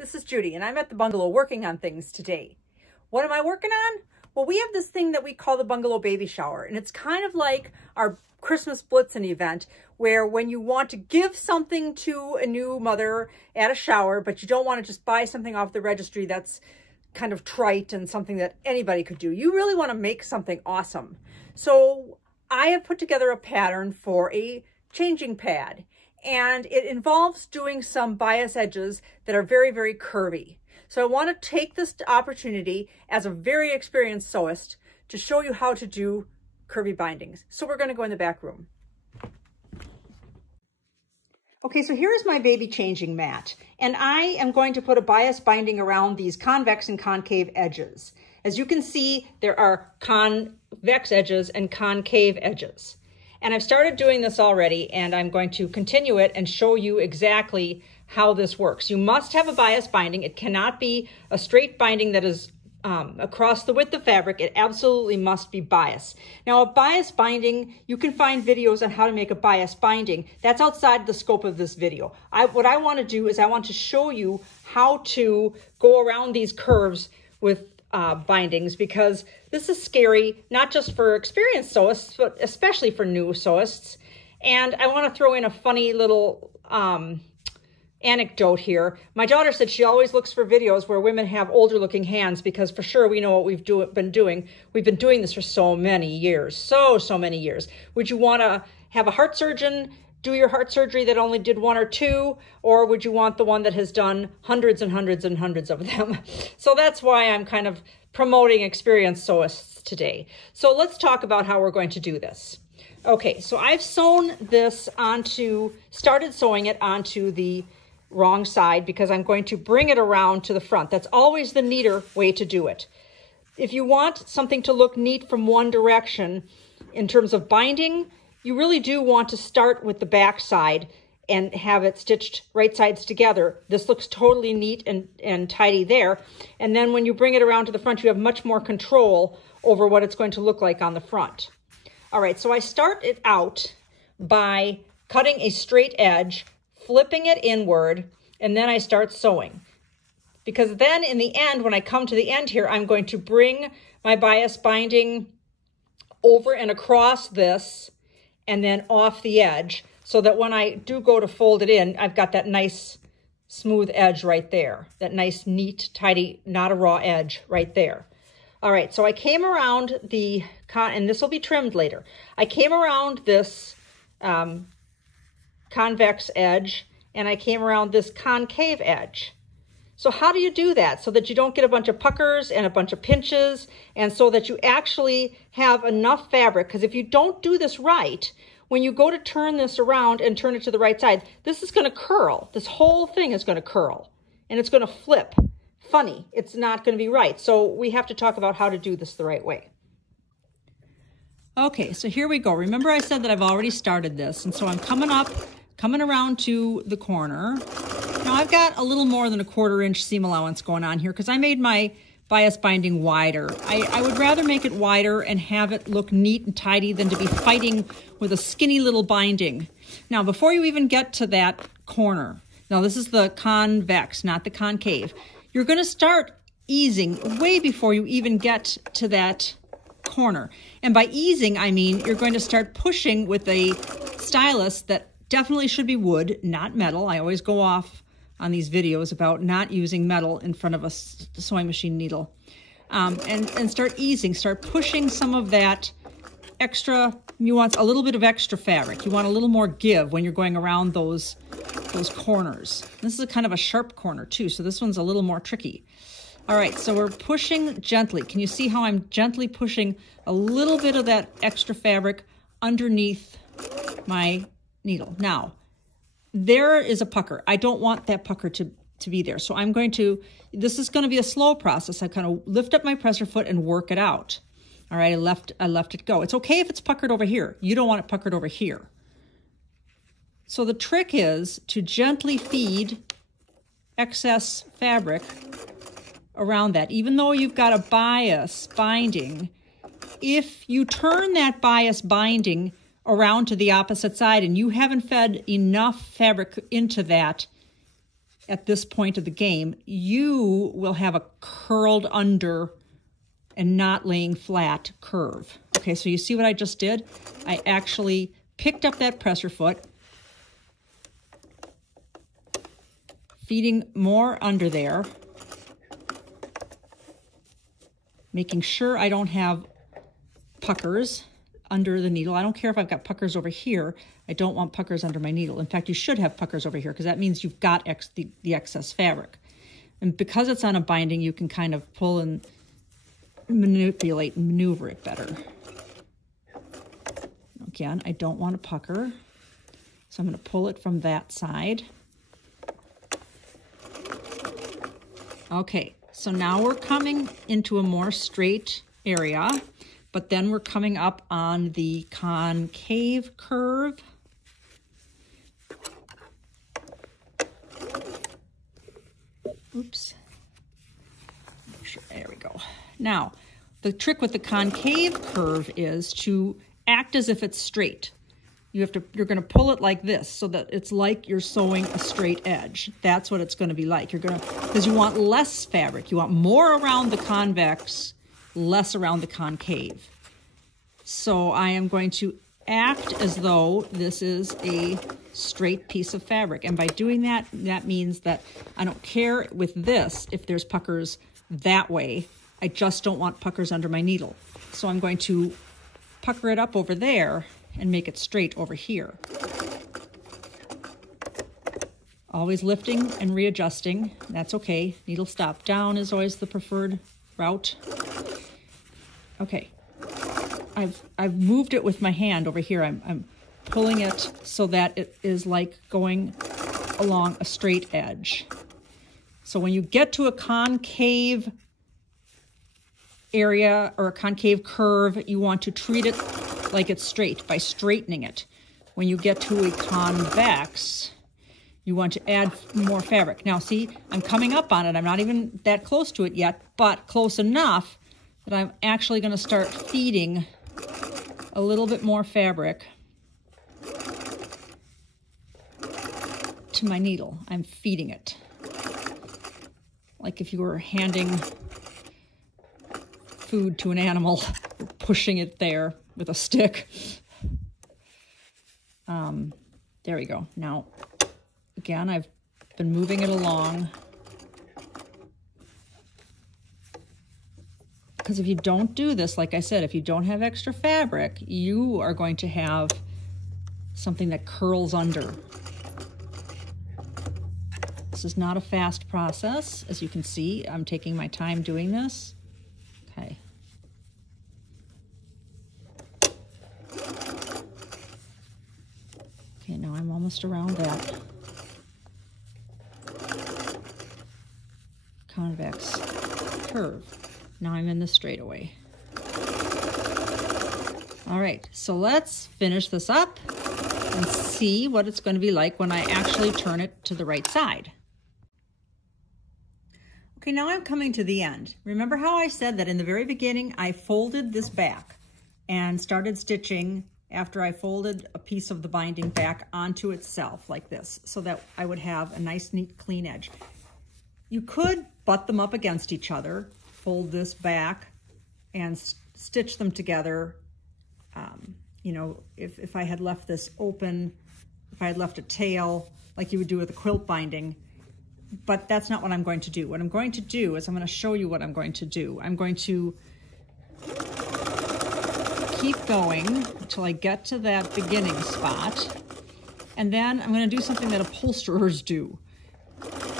This is Judy, and I'm at the bungalow working on things today. What am I working on? Well, we have this thing that we call the bungalow baby shower, and it's kind of like our Christmas Blitzen event, where when you want to give something to a new mother at a shower, but you don't want to just buy something off the registry that's kind of trite and something that anybody could do. You really want to make something awesome. So I have put together a pattern for a changing pad, and it involves doing some bias edges that are very, very curvy. So I want to take this opportunity as a very experienced sewist to show you how to do curvy bindings. So we're going to go in the back room. Okay, so here is my baby changing mat, and I am going to put a bias binding around these convex and concave edges. As you can see, there are convex edges and concave edges. And I've started doing this already, and I'm going to continue it and show you exactly how this works. You must have a bias binding. It cannot be a straight binding that is across the width of fabric. It absolutely must be bias. Now, a bias binding, you can find videos on how to make a bias binding. That's outside the scope of this video. What I want to do is I want to show you how to go around these curves with bindings, because this is scary, not just for experienced sewists, but especially for new sewists. And I want to throw in a funny little anecdote here. My daughter said she always looks for videos where women have older looking hands, because for sure we know what we've been doing. We've been doing this for so many years, so many years. Would you want to have a heart surgeon do your heart surgery that only did one or two, or would you want the one that has done hundreds and hundreds and hundreds of them? So that's why I'm kind of promoting experienced sewists today. So let's talk about how we're going to do this. Okay, so I've sewn this started sewing it onto the wrong side because I'm going to bring it around to the front. That's always the neater way to do it. If you want something to look neat from one direction in terms of binding, you really do want to start with the back side and have it stitched right sides together. This looks totally neat and tidy there. And then when you bring it around to the front, you have much more control over what it's going to look like on the front. All right, so I start it out by cutting a straight edge, flipping it inward, and then I start sewing. Because then in the end, when I come to the end here, I'm going to bring my bias binding over and across this and then off the edge, so that when I do go to fold it in, I've got that nice smooth edge right there. That nice, neat, tidy, not a raw edge right there. All right, so I came around and this will be trimmed later. I came around this convex edge, and I came around this concave edge. So how do you do that so that you don't get a bunch of puckers and a bunch of pinches, and so that you actually have enough fabric? Because if you don't do this right, when you go to turn this around and turn it to the right side, this is going to curl. This whole thing is going to curl, and it's going to flip. Funny, it's not going to be right. So we have to talk about how to do this the right way. Okay, so here we go. Remember I said that I've already started this, and so I'm coming around to the corner. Now I've got a little more than a 1/4 inch seam allowance going on here because I made my bias binding wider. I would rather make it wider and have it look neat and tidy than to be fighting with a skinny little binding. Now before you even get to that corner, now this is the convex, not the concave, you're going to start easing way before you even get to that corner. And by easing, I mean you're going to start pushing with a stylus that definitely should be wood, not metal. I always go off on these videos about not using metal in front of a sewing machine needle. And start easing, start pushing some of that extra. You want a little bit of extra fabric. You want a little more give when you're going around those corners. This is a kind of a sharp corner too, so this one's a little more tricky. All right, so we're pushing gently. Can you see how I'm gently pushing a little bit of that extra fabric underneath my needle? Now, there is a pucker. I don't want that pucker to be there. So this is going to be a slow process. I kind of lift up my presser foot and work it out. All right, I left it go. It's okay if it's puckered over here. You don't want it puckered over here. So the trick is to gently feed excess fabric around that. Even though you've got a bias binding, if you turn that bias binding around to the opposite side and you haven't fed enough fabric into that at this point of the game, you will have a curled under and not laying flat curve. Okay, so you see what I just did? I actually picked up that pressure foot, feeding more under there, making sure I don't have puckers under the needle. I don't care if I've got puckers over here. I don't want puckers under my needle. In fact, you should have puckers over here because that means you've got the excess fabric. And because it's on a binding, you can kind of pull and manipulate and maneuver it better. Again, I don't want a pucker, so I'm going to pull it from that side. Okay, so now we're coming into a more straight area, but then we're coming up on the concave curve. Oops. There we go. Now, the trick with the concave curve is to act as if it's straight. You're going to pull it like this so that it's like you're sewing a straight edge. That's what it's going to be like. Because you want less fabric. You want more around the convex, less around the concave. So I am going to act as though this is a straight piece of fabric. And by doing that, that means that I don't care with this if there's puckers that way. I just don't want puckers under my needle. So I'm going to pucker it up over there and make it straight over here. Always lifting and readjusting. That's okay. Needle stop down is always the preferred route. Okay. I've moved it with my hand over here. I'm pulling it so that it is like going along a straight edge. So when you get to a concave area or a concave curve, you want to treat it like it's straight by straightening it. When you get to a convex, you want to add more fabric. Now see, I'm coming up on it. I'm not even that close to it yet, but close enough that I'm actually going to start feeding a little bit more fabric to my needle. I'm feeding it. Like if you were handing food to an animal, you're pushing it there with a stick. There we go. Now, again, I've been moving it along. Because if you don't do this, like I said, if you don't have extra fabric, you are going to have something that curls under. This is not a fast process. As you can see, I'm taking my time doing this. Okay. Okay, now I'm almost around that convex curve. Now I'm in the straightaway. All right, so let's finish this up and see what it's going to be like when I actually turn it to the right side. Okay, now I'm coming to the end. Remember how I said that in the very beginning I folded this back and started stitching after I folded a piece of the binding back onto itself like this so that I would have a nice, neat, clean edge. You could butt them up against each other, fold this back and stitch them together. You know, if I had left this open, if I had left a tail like you would do with a quilt binding, but that's not what I'm going to do. What I'm going to do is I'm going to show you what I'm going to do. I'm going to keep going until I get to that beginning spot, and then I'm going to do something that upholsterers do.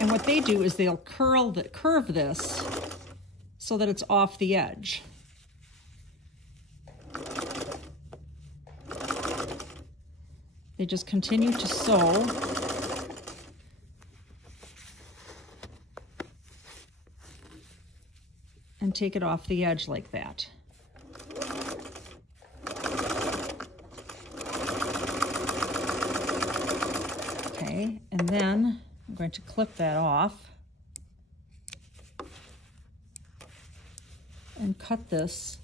And what they do is they'll curve this so that it's off the edge. They just continue to sew and take it off the edge like that. Okay, and then I'm going to clip that off and cut this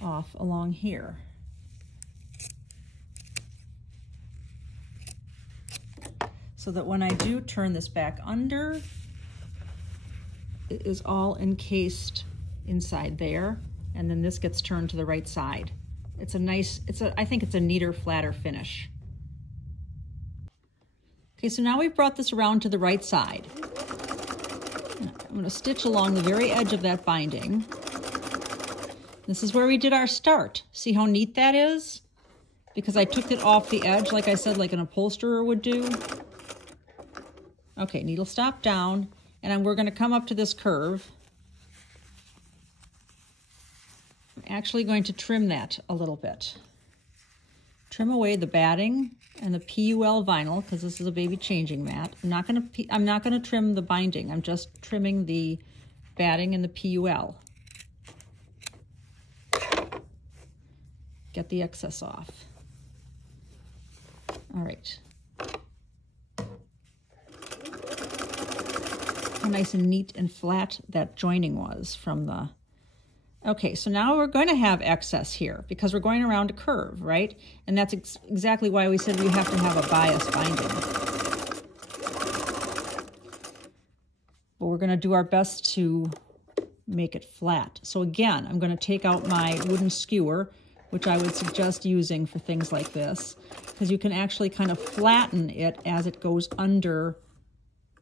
off along here. So so that when I do turn this back under, it is all encased inside there, and then this gets turned to the right side. It's a nice, I think it's a neater, flatter finish. Okay, so now we've brought this around to the right side. I'm going to stitch along the very edge of that binding. This is where we did our start. See how neat that is? Because I took it off the edge, like I said, like an upholsterer would do. Okay, needle stop down, and we're going to come up to this curve. I'm actually going to trim that a little bit. Trim away the batting and the PUL vinyl, because this is a baby changing mat. I'm not going to trim the binding. I'm just trimming the batting and the PUL. Get the excess off. All right. How nice and neat and flat that joining was from the... Okay, so now we're going to have excess here because we're going around a curve, right? And that's exactly why we said we have to have a bias binding. But we're going to do our best to make it flat. So again, I'm going to take out my wooden skewer, which I would suggest using for things like this, because you can actually kind of flatten it as it goes under.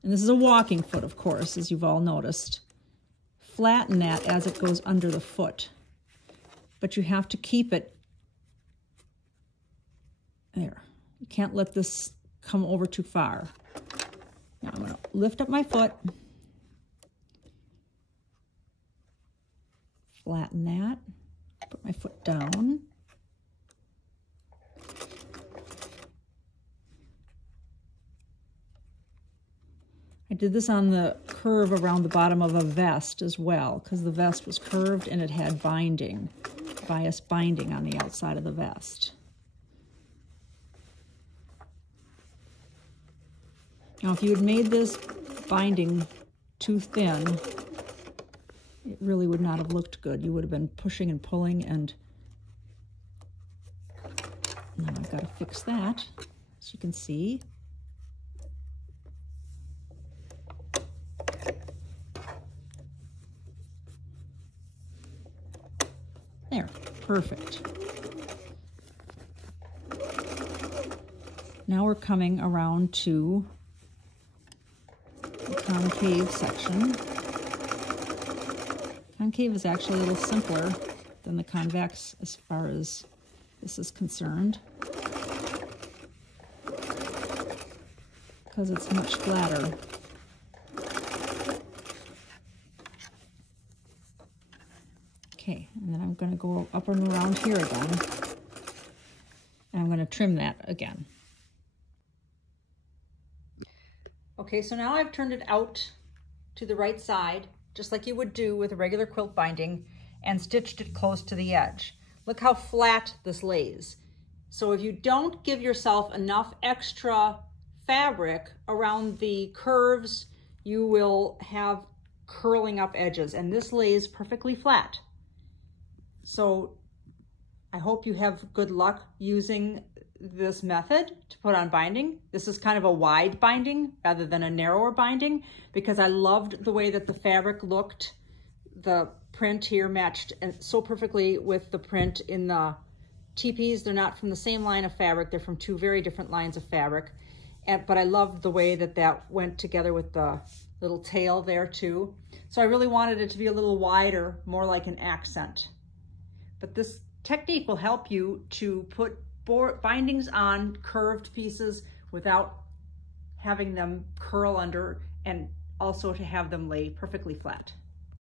And this is a walking foot, of course, as you've all noticed. Flatten that as it goes under the foot. But you have to keep it there. You can't let this come over too far. Now I'm going to lift up my foot. Flatten that. Put my foot down. I did this on the curve around the bottom of a vest as well, because the vest was curved and it had binding, bias binding on the outside of the vest. Now, if you had made this binding too thin, it really would not have looked good. You would have been pushing and pulling, and now I've got to fix that, as you can see. There, perfect. Now we're coming around to the concave section. Concave is actually a little simpler than the convex as far as this is concerned, because it's much flatter. Okay, and then I'm going to go up and around here again, and I'm going to trim that again. Okay, so now I've turned it out to the right side, just like you would do with a regular quilt binding, and stitched it close to the edge. Look how flat this lays. So if you don't give yourself enough extra fabric around the curves, you will have curling up edges, and this lays perfectly flat. So I hope you have good luck using this method to put on binding. This is kind of a wide binding rather than a narrower binding, because I loved the way that the fabric looked. The print here matched so perfectly with the print in the teepees. They're not from the same line of fabric. They're from two very different lines of fabric. But I loved the way that that went together with the little tail there too. So I really wanted it to be a little wider, more like an accent. But this technique will help you to put bindings on curved pieces without having them curl under, and also to have them lay perfectly flat.